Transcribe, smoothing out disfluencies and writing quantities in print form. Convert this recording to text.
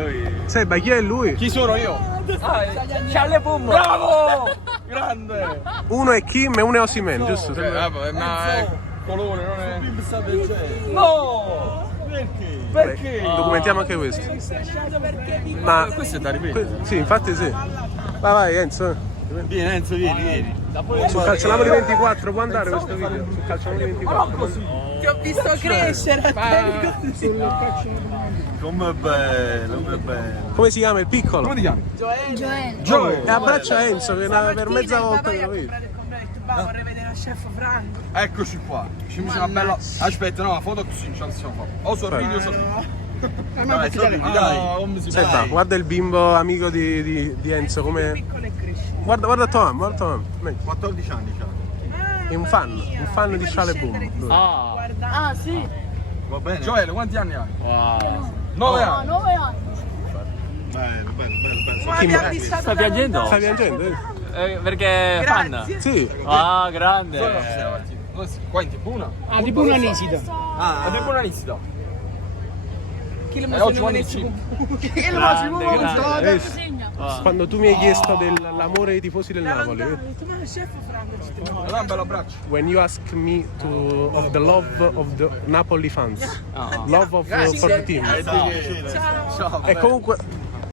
lui. Seba, chi è lui? Chi sono io? Charlie Boom. Bravo! Grande. Uno è Kim e uno è Osimhen, giusto? Vabbè, ma è colore, non è... No! Perché? Documentiamo anche questo. Ma Questo è da ripetere. sì, infatti sì. Vai Enzo. Vieni Enzo, vieni. Su Calciolamo di 24 può andare questo video? Su Calciolamo di 24. Ti ho visto crescere. Come bello, come bello. Come si chiama il piccolo? Come ti chiami? Joel. E abbraccia Enzo che per mezza volta che lo vedo. Vorrei vedere il chef Franco. Eccoci qua. Ci mise una bella... Aspetta, no, la foto così non ce la possiamo fare. O sorridi o sorridi. Dai, sorridi, dai. Senta, guarda il bimbo amico di Enzo come... Piccolo e cresce. Guarda tua mamma, guarda tua mamma. 14 anni c'ha. È un fan di Charlie Boom. Ah, sì. Va bene. Gioele, quanti anni hai? Wow. 9 anni. 9 anni. Bello, bello, bello. Ma abbiamo visto Sta piangendo? Stai piangendo? Perché fan? Grazie. Sì. Ah, grande. Qua in Tibuna? Ah, di buona Nisida. Ah, a Tibuna Nisida. Chi lo Oggi quando ci... Quando tu mi hai chiesto dell'amore dei tifosi del Napoli, Ma il chef Franco ci tengo. Allora un bello abbraccio. when you ask me of the love of the Napoli fans, love of for the team. Ciao. E comunque